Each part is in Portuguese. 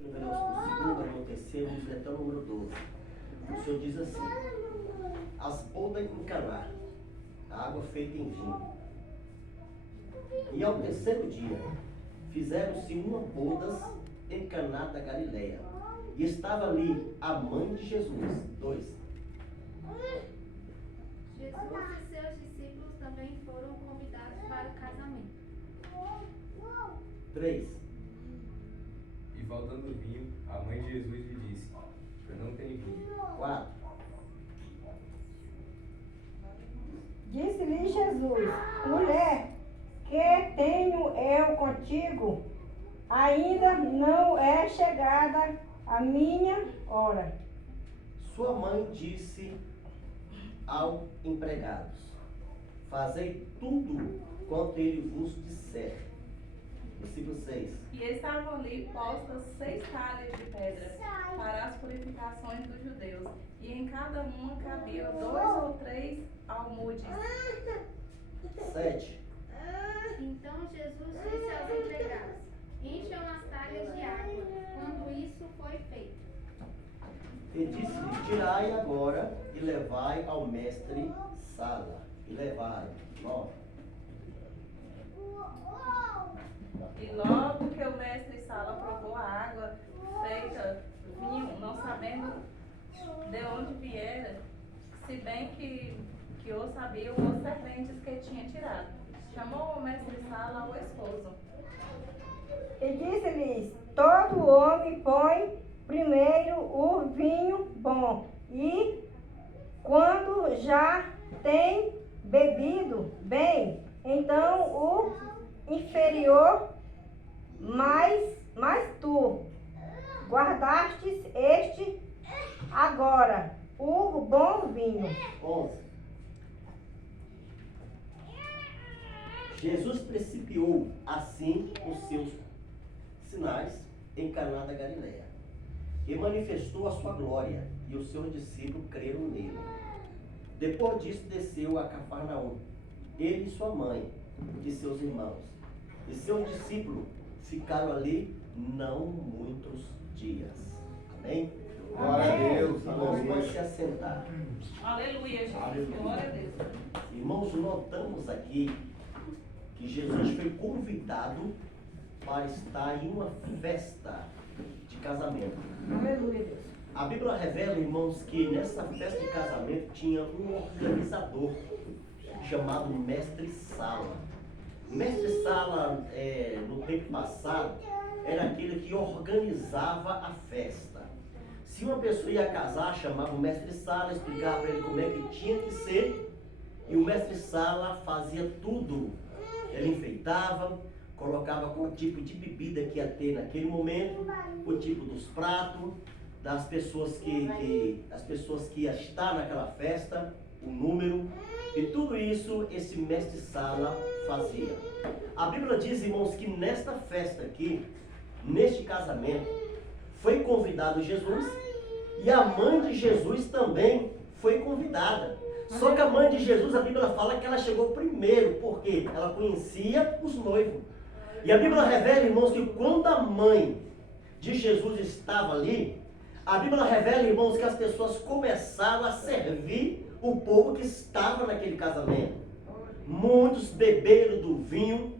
O segundo, no terceiro, vamos ler até o número 12. O Senhor diz assim: as bodas em Caná, a água feita em vinho. E ao terceiro dia, fizeram-se uma bodas em Caná da Galileia. E estava ali a mãe de Jesus. 2. Jesus e seus discípulos também foram convidados para o casamento. 3. E faltando vinho, a mãe de Jesus lhe disse: eu não tenho vinho. 4. Disse-lhe Jesus: mulher, que tenho eu contigo? Ainda não é chegada a minha hora. Sua mãe disse aos empregados: fazei tudo quanto ele vos disser. Versículo 6. E estavam ali postas 6 talhas de pedra para as purificações dos judeus, e em cada uma cabiam 2 ou 3 almudes. 7. Então Jesus disse aos empregados: encham as talhas de água. Quando isso foi feito, E disse-lhe: tirai agora e levai ao mestre Sala. E levai. 9. E logo que o mestre Sala provou a água feita vinho, não sabendo de onde viera, se bem que o sabiam os serventes que tinha tirado, chamou o mestre Sala ao esposo. E disse-lhes: todo homem põe primeiro o vinho bom, e quando já tem bebido bem, então o inferior, mas tu guardastes este agora, o bom vinho. 11. Jesus principiou assim os seus sinais em Caná da Galileia, e manifestou a sua glória, e os seus discípulos creram nele. Depois disso desceu a Cafarnaum, ele e sua mãe, e seus irmãos. E seus discípulos ficaram ali não muitos dias. Amém? Glória a Deus. Irmãos, pode se assentar. Aleluia, Jesus. Aleluia. Glória a Deus. Irmãos, notamos aqui que Jesus foi convidado para estar em uma festa de casamento. Aleluia, Deus. A Bíblia revela, irmãos, que nessa festa de casamento tinha um organizador chamado Mestre Sala. Mestre Sala, no tempo passado, era aquele que organizava a festa. Se uma pessoa ia casar, chamava o Mestre Sala, explicava para ele como é que tinha que ser, e o Mestre Sala fazia tudo. Ele enfeitava, colocava qual tipo de bebida que ia ter naquele momento, o tipo dos pratos, das pessoas as pessoas que iam estar naquela festa, o número, e tudo isso esse Mestre Sala fazia. A Bíblia diz, irmãos, que nesta festa aqui, neste casamento, foi convidado Jesus, e a mãe de Jesus também foi convidada. Só que a mãe de Jesus, a Bíblia fala que ela chegou primeiro, porque ela conhecia os noivos. E a Bíblia revela, irmãos, que quando a mãe de Jesus estava ali, a Bíblia revela, irmãos, que as pessoas começaram a servir o povo que estava naquele casamento. Muitos beberam do vinho.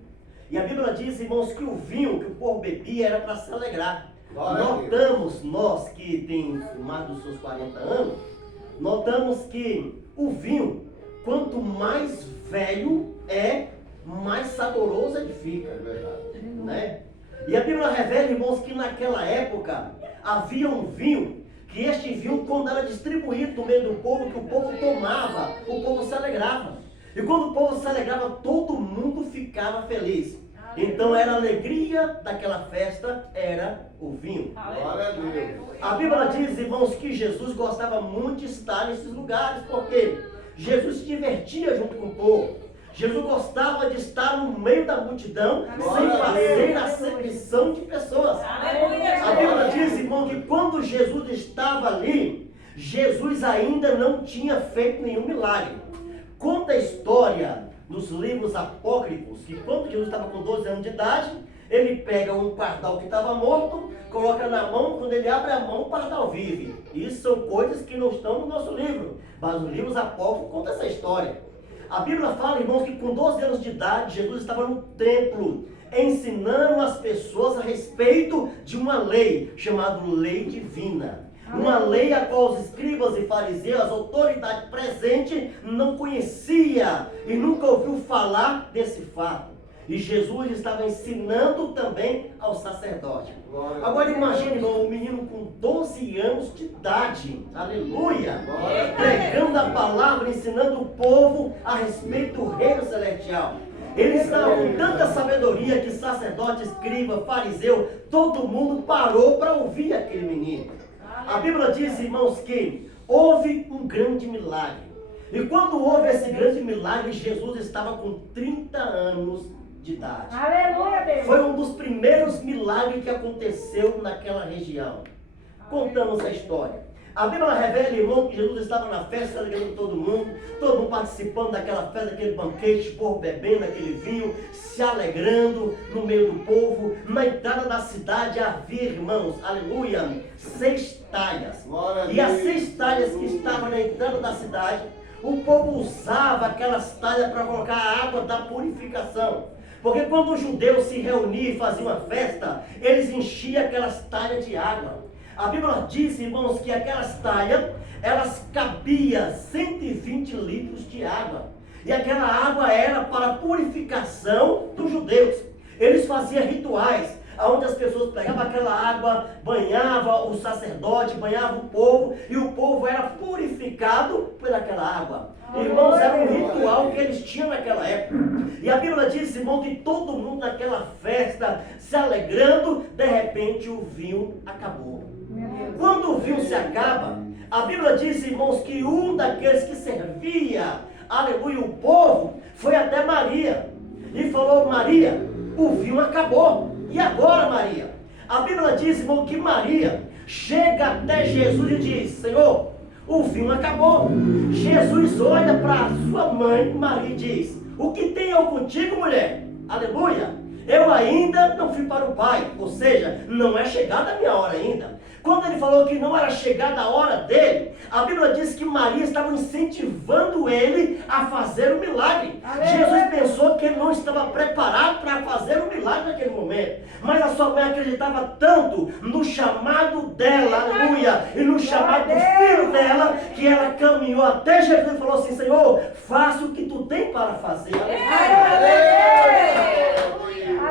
E a Bíblia diz, irmãos, que o vinho que o povo bebia era para se alegrar. Notamos, nós que temos mais dos seus 40 anos, notamos que o vinho, quanto mais velho é, mais saboroso ele fica. É verdade. Né? E a Bíblia revela, irmãos, que naquela época havia um vinho, que este vinho, quando era distribuído no meio do povo, que o povo tomava, o povo se alegrava. E quando o povo se alegrava, todo mundo ficava feliz. Então era a alegria daquela festa, era o vinho. Glória a Deus. A Bíblia diz, irmãos, que Jesus gostava muito de estar nesses lugares, porque Jesus se divertia junto com o povo. Jesus gostava de estar no meio da multidão, sem fazer acepção de pessoas. A Bíblia diz, irmão, que quando Jesus estava ali, Jesus ainda não tinha feito nenhum milagre. Conta a história nos livros apócrifos que quando Jesus estava com 12 anos de idade, Ele pega um pardal que estava morto, coloca na mão, quando ele abre a mão, o pardal vive. Isso são coisas que não estão no nosso livro, mas os livros apócrifos contam essa história. A Bíblia fala, irmãos, que com 12 anos de idade, Jesus estava no templo, ensinando as pessoas a respeito de uma lei, chamada lei divina. Uma lei a qual os escribas e fariseus, as autoridades presentes, não conhecia e nunca ouviu falar desse fato. E Jesus estava ensinando também ao sacerdote. Agora imagine, irmão, um menino com 12 anos de idade, aleluia, pregando a palavra, ensinando o povo a respeito do reino celestial. Ele estava com tanta sabedoria que sacerdote, escriba, fariseu, todo mundo parou para ouvir aquele menino. A Bíblia diz, irmãos, que houve um grande milagre. E quando houve esse grande milagre, Jesus estava com 30 anos de idade. Aleluia, Deus. Foi um dos primeiros milagres que aconteceu naquela região. Contamos a história. A Bíblia revela, irmão, que Jesus estava na festa, alegrando todo mundo participando daquela festa, daquele banquete, o povo bebendo aquele vinho, se alegrando no meio do povo. Na entrada da cidade havia, irmãos, aleluia, 6 talhas. E as 6 talhas que estavam na entrada da cidade, o povo usava aquelas talhas para colocar a água da purificação. Porque quando os judeus se reuniam e faziam uma festa, eles enchiam aquelas talhas de água. A Bíblia diz, irmãos, que aquelas talhas, elas cabiam 120 litros de água. E aquela água era para a purificação dos judeus. Eles faziam rituais, onde as pessoas pegavam aquela água, banhavam o sacerdote, banhavam o povo, e o povo era purificado por aquela água. Irmãos, era um ritual que eles tinham naquela época. E a Bíblia diz, irmão, que todo mundo naquela festa, se alegrando, de repente o vinho acabou. Quando o vinho se acaba, a Bíblia diz, irmãos, que um daqueles que servia, aleluia, o povo, foi até Maria e falou: Maria, o vinho acabou. E agora, Maria? A Bíblia diz, irmão, que Maria chega até Jesus e diz: Senhor, o vinho acabou. Jesus olha para sua mãe, Maria, e diz: o que tem eu contigo, mulher? Aleluia. Eu ainda não fui para o Pai, ou seja, não é chegada a minha hora ainda. Quando ele falou que não era chegada a hora dele, a Bíblia diz que Maria estava incentivando ele a fazer o milagre. Jesus pensou que ele não estava preparado para fazer o milagre naquele momento. Mas a sua mãe acreditava tanto no chamado dela, aleluia, e no chamado do filho dela, que ela caminhou até Jesus e falou assim: Senhor, faça o que tu tem para fazer.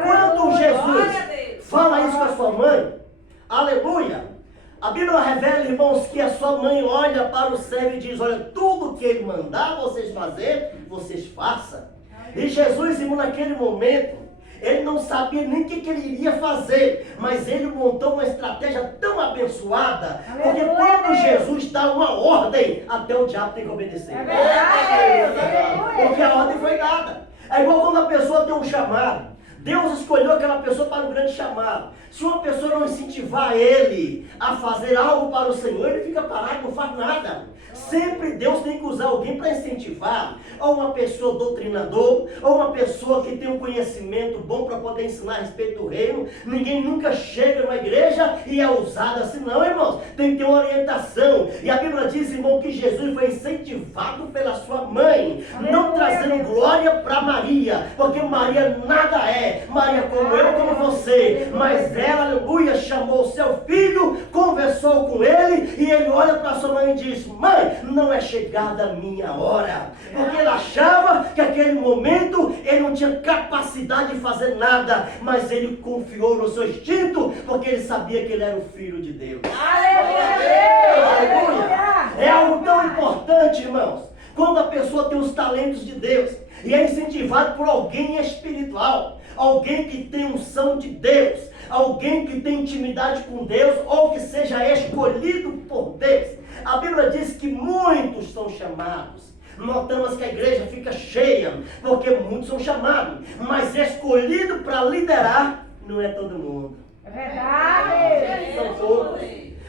Quando Jesus fala isso com a sua mãe, aleluia, a Bíblia revela, irmãos, que a sua mãe olha para o servo e diz: olha, tudo que ele mandar vocês fazer, vocês façam. E Jesus, irmão, naquele momento, ele não sabia nem o que ele iria fazer, mas ele montou uma estratégia tão abençoada, porque quando Jesus dá uma ordem, até o diabo tem que obedecer. Porque a ordem foi dada. É igual quando a pessoa tem um chamado. Deus escolheu aquela pessoa para um grande chamado. Se uma pessoa não incentivar ele a fazer algo para o Senhor, ele fica parado, não faz nada. Sempre Deus tem que usar alguém para incentivar. Ou uma pessoa doutrinador, ou uma pessoa que tem um conhecimento bom para poder ensinar a respeito do reino. Ninguém nunca chega numa igreja e é usado assim, não, irmãos. Tem que ter uma orientação. E a Bíblia diz, irmão, que Jesus foi incentivado pela sua mãe, não trazendo glória para Maria, porque Maria nada é. Maria como eu, como você. Mas ela, aleluia, chamou o seu filho, conversou com ele, e ele olha para sua mãe e diz: mãe, não é chegada a minha hora. Porque ele achava que aquele momento ele não tinha capacidade de fazer nada, mas ele confiou no seu instinto, porque ele sabia que ele era o filho de Deus. Aleluia! É algo tão importante, irmãos, quando a pessoa tem os talentos de Deus e é incentivado por alguém espiritual, alguém que tem unção de Deus, alguém que tem intimidade com Deus, ou que seja escolhido por Deus. A Bíblia diz que muitos são chamados. Notamos que a igreja fica cheia, porque muitos são chamados, mas escolhido para liderar não é todo mundo. É verdade. São poucos.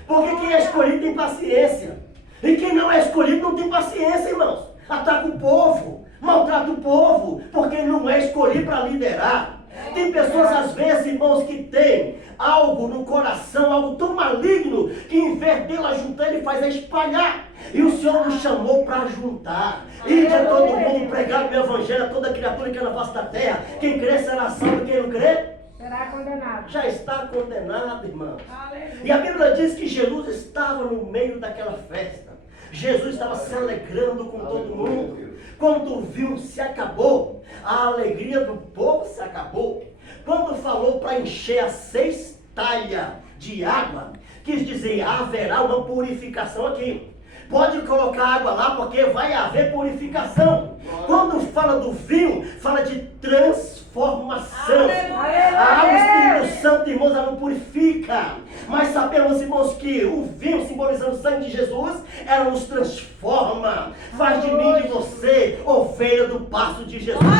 Porque quem é escolhido tem paciência. E quem não é escolhido não tem paciência, irmãos. Ataca o povo, maltrata o povo, porque não é escolhido para liderar. Tem pessoas, às vezes, irmãos, que tem algo no coração, algo tão maligno, que em vez dela juntar, ele faz espalhar. E o Senhor nos chamou para juntar. Ide a todo mundo pregar o evangelho a toda criatura que é na face da terra. Quem crê será salvo, quem não crê Será condenado. já está condenado, irmãos. Aleluia. E a Bíblia diz que Jesus estava no meio daquela festa. Jesus estava se alegrando com todo mundo. Quando o vinho se acabou, a alegria do povo se acabou. Quando falou para encher as 6 talhas de água, quis dizer, haverá uma purificação aqui. Pode colocar água lá, porque vai haver purificação. Quando fala do vinho, fala de transformação. A água, o Espírito Santo, irmãos, ela não purifica. Mas sabemos, irmãos, que o vinho, simbolizando o sangue de Jesus, ela nos transforma. Faz de mim e de você ovelha do pasto de Jesus. O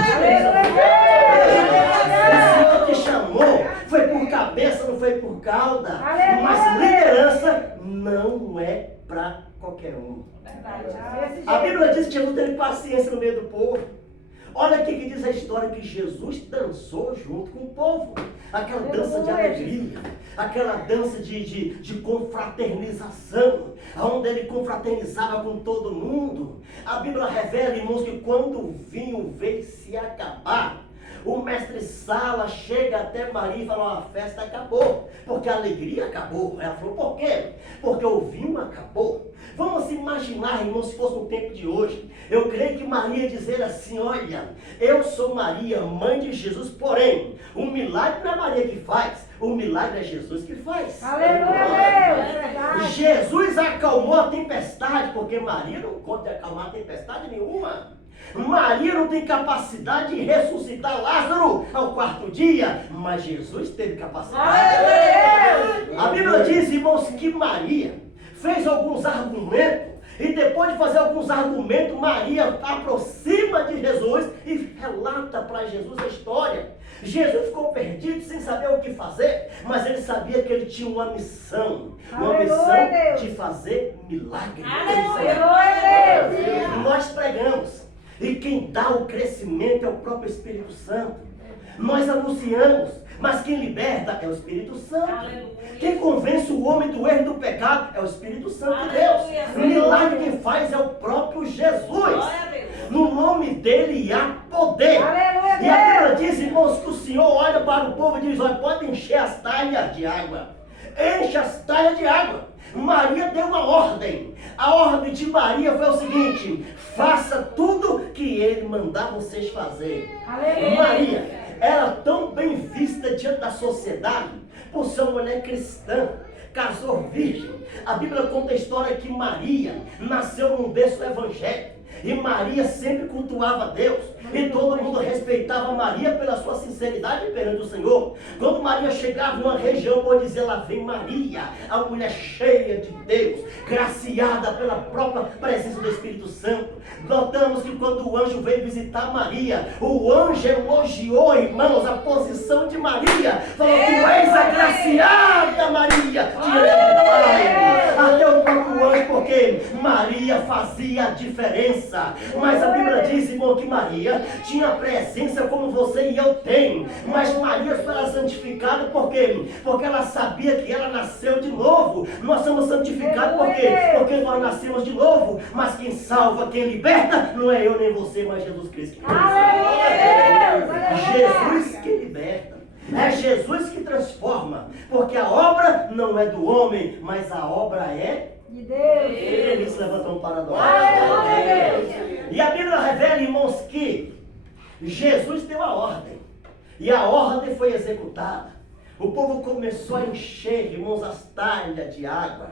Senhor te chamou, foi por cabeça, não foi por cauda. Mas liderança não é para qualquer um. A Bíblia diz que Jesus teve paciência no meio do povo. Olha aqui que diz a história que Jesus dançou junto com o povo. Aquela dança de alegria, aquela dança de confraternização, onde ele confraternizava com todo mundo. A Bíblia revela, irmãos, que quando o vinho veio se acabar, o mestre Sala chega até Maria e fala, a festa acabou, porque a alegria acabou. Ela falou, por quê? Porque o vinho acabou. Vamos imaginar, irmãos, se fosse no tempo de hoje. Eu creio que Maria ia dizer assim, olha, eu sou Maria, mãe de Jesus, porém, o milagre não é Maria que faz, o milagre é Jesus que faz. Aleluia, Deus. Jesus acalmou a tempestade, porque Maria não conta de acalmar tempestade nenhuma. Maria não tem capacidade de ressuscitar Lázaro ao 4º dia, mas Jesus teve capacidade. A Bíblia diz, irmãos, que Maria fez alguns argumentos, e depois de fazer alguns argumentos, Maria aproxima de Jesus e relata para Jesus a história. Jesus ficou perdido, sem saber o que fazer, mas ele sabia que ele tinha uma missão de fazer milagres. Nós pregamos. E quem dá o crescimento é o próprio Espírito Santo. Nós anunciamos, mas quem liberta é o Espírito Santo. Aleluia. Quem convence o homem do erro e do pecado é o Espírito Santo de Deus. O milagre quem faz é o próprio Jesus. No nome dele há poder. Aleluia, E a Bíblia diz, irmãos, que o Senhor olha para o povo e diz, olha, pode encher as talhas de água. Enche as talhas de água. Maria deu uma ordem. A ordem de Maria foi o seguinte, faça tudo que ele mandar vocês fazerem. Maria era tão bem vista diante da sociedade por ser uma mulher cristã, casou virgem. A Bíblia conta a história que Maria nasceu num berço evangélico. E Maria sempre cultuava a Deus. E todo mundo respeitava Maria pela sua sinceridade perante o Senhor. Quando Maria chegava em uma região, pode dizer, lá vem Maria, a mulher cheia de Deus, graciada pela própria presença do Espírito Santo. Notamos que quando o anjo veio visitar Maria, o anjo elogiou, irmãos, a posição de Maria. Falou, tu és agraciada, Maria, diante do Pai. Até o próprio anjo, porque Maria fazia a diferença. Mas a Bíblia diz, irmão, que Maria tinha presença como você e eu tenho. Mas Maria foi santificada por quê? Porque ela sabia que ela nasceu de novo. Nós somos santificados por quê? Porque nós nascemos de novo. Mas quem salva, quem liberta, não é eu nem você, mas Jesus Cristo. Jesus que liberta. É Jesus que transforma. Porque a obra não é do homem, mas a obra é de Deus. Ele se levantou para adorar. E a Bíblia revela, irmãos, que Jesus deu a ordem. E a ordem foi executada. O povo começou a encher, irmãos, as talhas de água.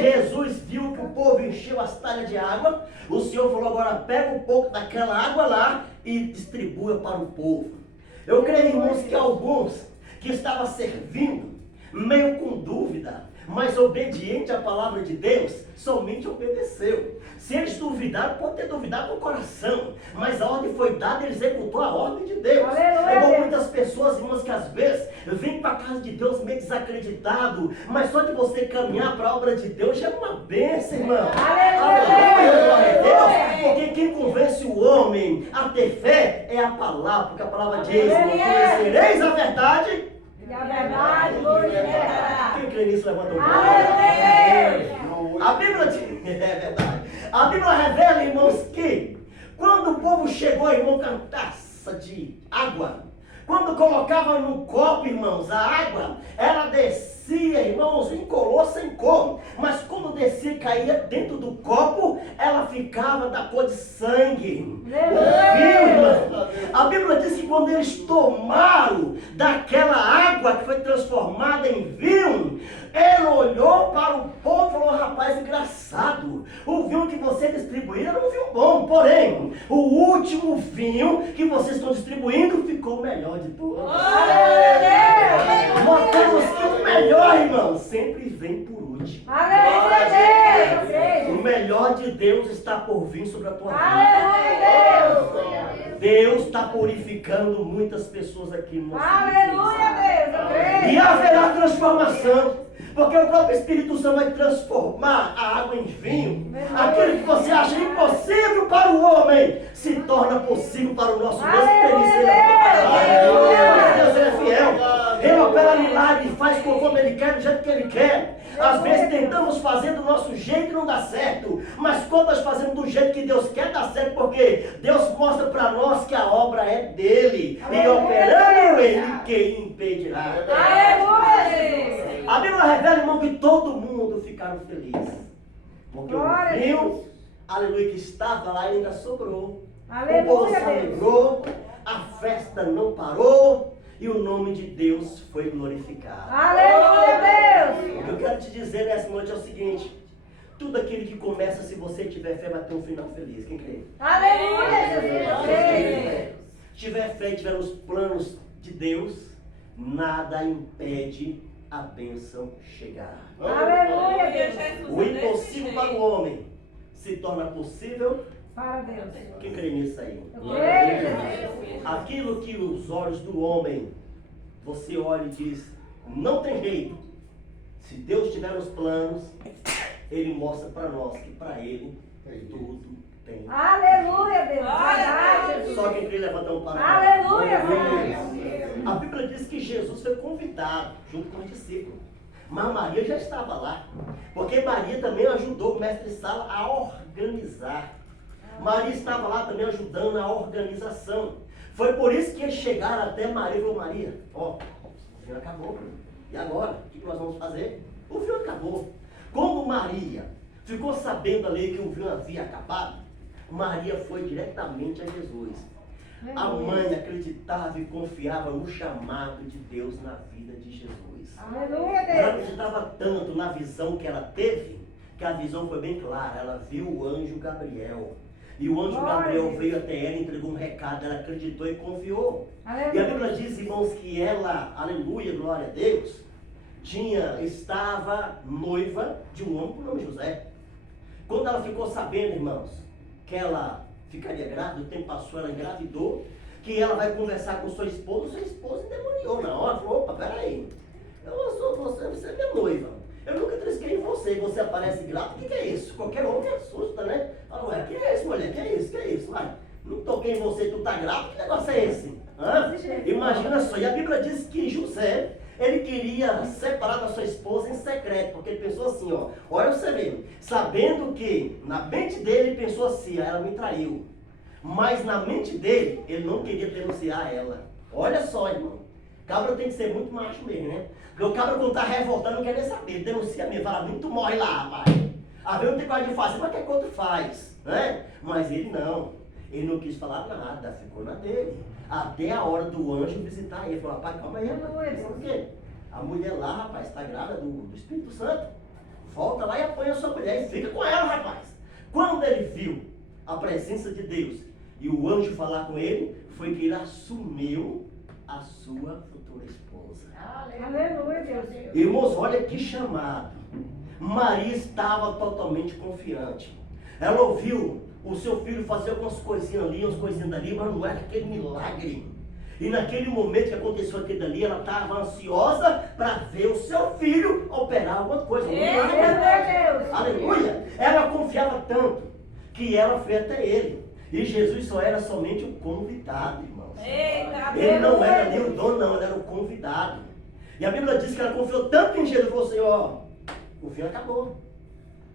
Jesus viu que o povo encheu as talhas de água. O Senhor falou, agora pega um pouco daquela água lá e distribua para o povo. Eu creio, irmãos, que alguns que estavam servindo, meio com dúvida, dúvida, mas obediente à palavra de Deus, somente obedeceu. Se eles duvidaram, pode ter duvidado no coração, mas a ordem foi dada, ele executou a ordem de Deus. Aleluia, É igual Deus. muitas pessoas, irmãos, que às vezes vêm para a casa de Deus meio desacreditado, mas só de você caminhar para a obra de Deus já é uma bênção, irmão. Aleluia, Glória a Deus. Deus. Porque quem convence o homem a ter fé é a palavra, porque a palavra diz: conhecereis a verdade. E a verdade vos libertará. Quem crê nisso, levanta o Aleluia. A Bíblia diz, é verdade. A Bíblia revela, irmãos, que quando o povo chegou, irmão, com a taça de água, quando colocava no copo, irmãos, a água, ela descia, irmãos, incolor sem cor. Mas quando descia e caía dentro do copo, ela ficava da cor de sangue. Irmão, a Bíblia diz que quando eles tomaram daquela água que foi transformada em vinho, ele olhou para o povo e falou: rapaz, engraçado, o vinho que você distribuíram era um vinho bom, porém, o último vinho que vocês estão distribuindo ficou o melhor de todos. Notamos que o melhor, irmão, sempre vem por último. Aleluia, Deus. O melhor de Deus está por vir sobre a tua vida. Aleluia, Deus está purificando muitas pessoas aqui no Deus. nosso Aleluia, Deus. Eu creio. E haverá transformação. Porque o próprio Espírito Santo vai transformar a água em vinho. Aquilo que você acha impossível para o homem se torna possível para o nosso Deus. Deus é fiel. Ele opera milagre, faz conforme Ele quer, do jeito que Ele quer. Às vezes tentamos fazer do nosso jeito e não dá certo. Mas quando nós fazemos do jeito que Deus quer, dá certo. Porque Deus mostra para nós que a obra é dele. E operando Ele, quem impedirá? Aleluia, A Bíblia revela, irmão, que todo mundo ficaram felizes. Porque Glória a o vinho, Deus. aleluia, que estava lá ainda sobrou. Aleluia, O povo se Deus. alegrou, a festa não parou e o nome de Deus foi glorificado. Aleluia, Deus. O que eu quero te dizer nessa noite é o seguinte: tudo aquilo que começa, se você tiver fé, vai ter um final feliz. Quem crê? Aleluia, Jesus. Eu creio. Se tiver fé e tiver os planos de Deus, nada impede a bênção chegar. Aleluia, Deus. O impossível para o homem se torna possível. Para Deus. Quem crê nisso aí? Eu creio, Jesus. Aquilo que os olhos do homem, você olha e diz: não tem jeito. Se Deus tiver os planos, Ele mostra para nós que para Ele tudo tem. Aleluia, Deus. Verdade, Jesus. Só quem crê levanta um para Aleluia, Deus. A Bíblia diz que Jesus foi convidado junto com os discípulos. Mas Maria já estava lá. Porque Maria também ajudou o mestre Sala a organizar. Maria estava lá também ajudando na organização. Foi por isso que eles chegaram até Maria e falou: Maria, ó, o vinho acabou. E agora? O que nós vamos fazer? O vinho acabou. Como Maria ficou sabendo ali que o vinho havia acabado, Maria foi diretamente a Jesus. A mãe acreditava e confiava no chamado de Deus na vida de Jesus. Aleluia, Ela Deus. acreditava tanto na visão que ela teve, que a visão foi bem clara. Ela viu o anjo Gabriel. E o anjo Glória Gabriel a Deus. veio até ela, entregou um recado, ela acreditou e confiou. E a Aleluia. Bíblia diz, irmãos, que ela, aleluia, glória a Deus, estava noiva de um homem por nome José. Quando ela ficou sabendo, irmãos, que ela ficaria grávida, o tempo passou, ela engravidou, que ela vai conversar com sua esposa endemoniou na hora, falou: opa, peraí, você é minha noiva, eu nunca trisquei em você, e você aparece grávida, o que é isso? Qualquer homem assusta, né? Fala: ué, que é isso, mulher, que é isso, vai, não toquei em você, tu tá grávida, que negócio é esse? Hã? Imagina só, e a Bíblia diz que José, ele queria separar da sua esposa em secreto, porque ele pensou assim, ó, olha você vê, sabendo que na mente dele ele pensou assim: ela me traiu, mas na mente dele ele não queria denunciar ela. Olha só, irmão, cabra tem que ser muito macho mesmo, né? Porque o cabra, quando tá revoltando, não quer nem saber, denuncia mesmo, fala: muito morre lá, rapaz, a ver não tem coisa de fazer, mas o que é que outro faz, né? Mas ele não quis falar nada, ficou na dele. Até a hora do anjo visitar ele. Ele falou: rapaz, calma aí, rapaz. Por quê? A mulher lá, rapaz, está grávida do Espírito Santo. Volta lá e apanha a sua mulher e fica com ela, rapaz. Quando ele viu a presença de Deus e o anjo falar com ele, foi que ele assumiu a sua futura esposa. Aleluia, Deus. Irmãos, olha que chamado. Maria estava totalmente confiante. Ela ouviu o seu filho fazer algumas coisinhas ali, umas coisinhas dali, mas não era aquele milagre. E naquele momento que aconteceu aquilo dali, ela estava ansiosa para ver o seu filho operar alguma coisa. Um milagre. Deus. Aleluia! Ela confiava tanto que ela foi até ele. E Jesus só era somente o convidado, irmãos. Eita, Ele não era nem o dono, não, ele era o convidado. E a Bíblia diz que ela confiou tanto em Jesus, falou assim, ó, o vinho acabou.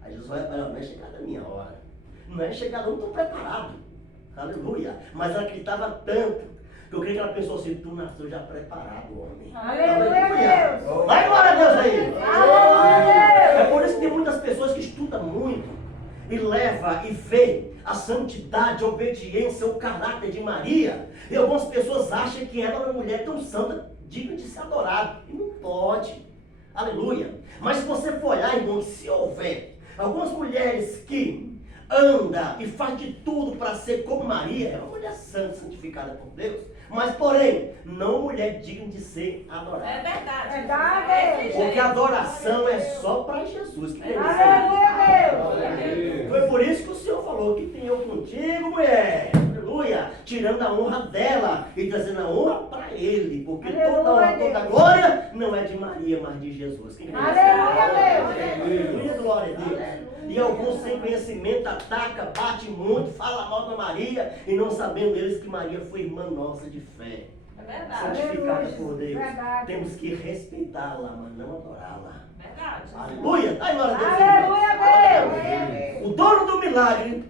Aí Jesus olha para ela, não é chegada a minha hora. Não é chegada, eu não estou preparado. Aleluia. Mas ela acreditava tanto, que eu creio que ela pensou assim, tu nasceu já preparado, homem. Aleluia, Deus. Vai glória a Deus aí. Aleluia, É por isso que tem muitas pessoas que estudam muito e leva e vê a santidade, a obediência, o caráter de Maria. E algumas pessoas acham que ela é uma mulher tão santa, digna de ser adorada. E não pode. Aleluia. Mas se você for olhar, irmão, se houver algumas mulheres que anda e faz de tudo para ser como Maria, é uma mulher santa, santificada por Deus, mas porém, não mulher digna de ser adorada. É verdade. Verdade. Porque a adoração é só para Jesus. Que delícia aí. Aleluia, Deus. Foi por isso que o Senhor falou que tem eu contigo, mulher. Aleluia. Tirando a honra dela e trazendo a honra para Ele. Porque toda honra, toda glória não é de Maria, mas de Jesus. Que Aleluia, Deus. Aleluia, glória a Deus. E alguns sem conhecimento ataca, bate muito, fala mal da Maria e não sabendo eles que Maria foi irmã nossa de fé. É verdade. Santificada por Deus. Verdade. Temos que respeitá-la, mas não adorá-la. Verdade. Aleluia! Ai, glória a Deus. Aleluia, Deus. O dono do milagre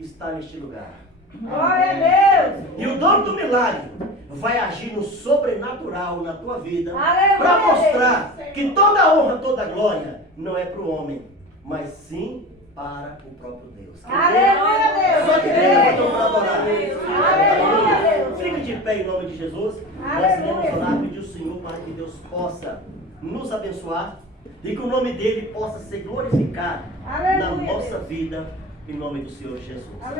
está neste lugar. Glória a Deus. E o dono do milagre vai agir no sobrenatural na tua vida Aleluia, para mostrar que toda a honra, toda a glória não é para o homem, mas sim para o próprio Deus. Aleluia, Deus. Só que Deus vai adorar. Aleluia, Deus. Fique de pé em nome de Jesus. Nós Aleluia. vamos orar, pedir ao Senhor para que Deus possa nos abençoar e que o nome dele possa ser glorificado na Aleluia, nossa Deus. vida, em nome do Senhor Jesus.